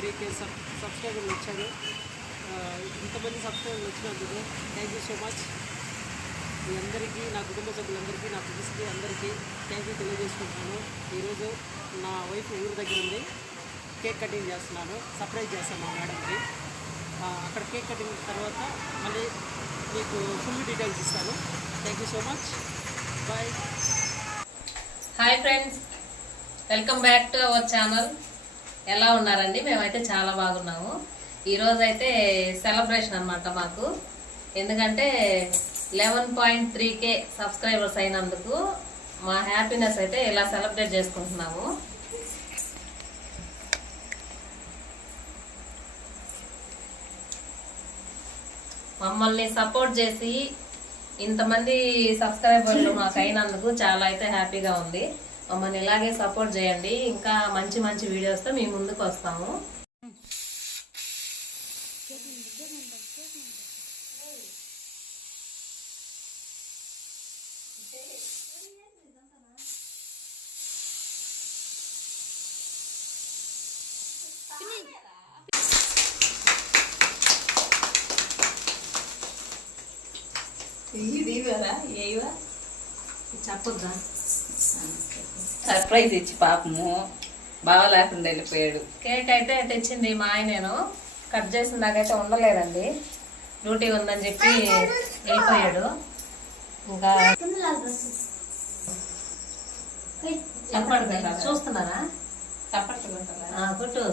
3K సబ్స్క్రైబర్లు వచ్చారు. ఇంతమంది సబ్స్క్రైబర్లు వచ్చినందుకు థ్యాంక్ యూ సో మచ్. మీ అందరికీ, నా కుటుంబ సభ్యులందరికీ, నా ఫ్రెండ్స్కి అందరికీ థ్యాంక్ యూ తెలియజేసుకుంటున్నాను. ఈరోజు నా వైఫ్ ఊరి దగ్గర ఉంది, కేక్ కటింగ్ చేస్తున్నాను. సర్ప్రైజ్ చేస్తాను మా మేడంకి. అక్కడ కేక్ కటింగ్ తర్వాత మళ్ళీ మీకు ఫుల్ డీటెయిల్స్ ఇస్తాను. Thank you so much. Bye. Hi friends, welcome back to our channel. ఎలా ఉన్నారండి? మేమైతే చాలా బాగున్నాము. ఈరోజు అయితే సెలబ్రేషన్ అనమాట మాకు. ఎందుకంటే 11.3K సబ్స్క్రైబర్స్ అయినందుకు మా హ్యాపీనెస్ అయితే ఇలా సెలబ్రేట్ చేసుకుంటున్నాము. మమ్మల్ని సపోర్ట్ చేసి ఇంతమంది సబ్స్క్రైబర్లు మాకు అయినందుకు చాలా అయితే హ్యాపీగా ఉంది. మమ్మల్ని ఇలాగే సపోర్ట్ చేయండి. ఇంకా మంచి మంచి వీడియోస్తో మీ ముందుకు వస్తాము. చెప్పొద్దా? సర్ప్రైజ్ ఇచ్చి పాపము బాగా లేకుండా వెళ్ళిపోయాడు. కేక్ అయితే తెచ్చింది మా ఆయనేను. కట్ చేసిన దాకైతే ఉండలేదండి, డ్యూటీ ఉందని చెప్పి వెళ్ళిపోయాడు. ఇంకా చెప్పండి, చూస్తున్నారా? కుట్టు.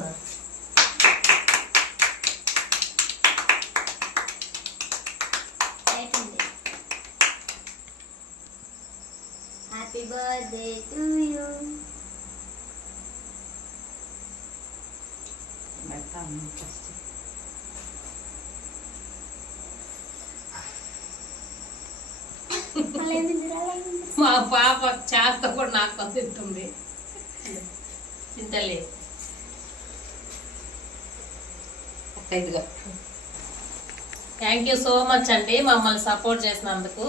Happy birthday to you. మా పాప చాతో కూడా నాకు పంపిస్తుంది. చింతలే. ఇదిగో, థ్యాంక్ యూ సో మచ్ అండి మమ్మల్ని సపోర్ట్ చేసినందుకు.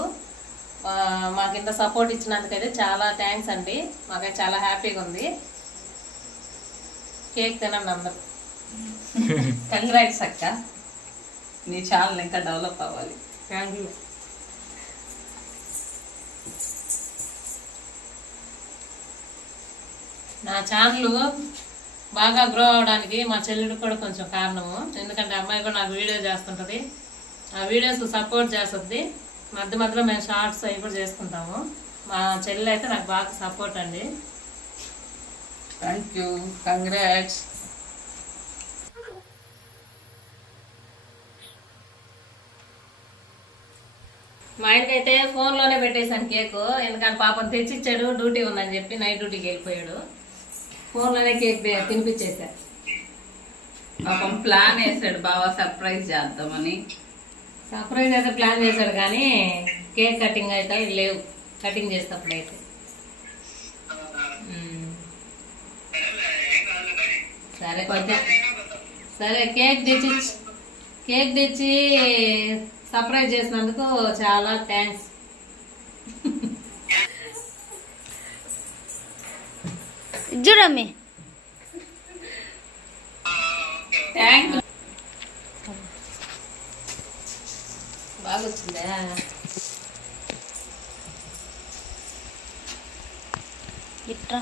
మాకు ఇంత సపోర్ట్ ఇచ్చినందుకైతే చాలా థ్యాంక్స్ అండి. మాకైతే చాలా హ్యాపీగా ఉంది. కేక్ తినండి అందరు. కంగ్రాట్స్ అక్క, నీ ఛానల్ ఇంకా డెవలప్ అవ్వాలి. Thank you. నా ఛానల్ బాగా గ్రో అవడానికి మా చెల్లెడు కూడా కొంచెం కారణము. ఎందుకంటే అమ్మాయి కూడా నాకు వీడియో చేస్తుంటుంది, ఆ వీడియోస్ సపోర్ట్ చేస్తుంది. మధ్య మధ్యలో మేము షార్ట్స్ అవి కూడా చేసుకుంటాము. మా చెల్లెలు అయితే నాకు బాగా సపోర్ట్ అండి. Thank you, congrats. మా ఆయనకైతే ఫోన్లోనే పెట్టేశాను కేకు. ఎందుకంటే పాపం తెచ్చిచ్చాడు, డ్యూటీ ఉందని చెప్పి నైట్ డ్యూటీకి వెళ్ళిపోయాడు. ఫోన్లోనే కేక్ తినిపించేశాడు. పాపం ప్లాన్ వేసాడు బాగా సర్ప్రైజ్ చేద్దామని. సర్ప్రైజ్ అయితే ప్లాన్ చేశాడు కానీ కేక్ కటింగ్ అయితే లేవు. కటింగ్ చేసేటప్పుడు అయితే సరే సరే కేక్ తెచ్చి సర్ప్రైజ్ చేసినందుకు చాలా థ్యాంక్స్. చూడమ్మి, thank you. బాగా వచ్చిందా? ఇట్రా.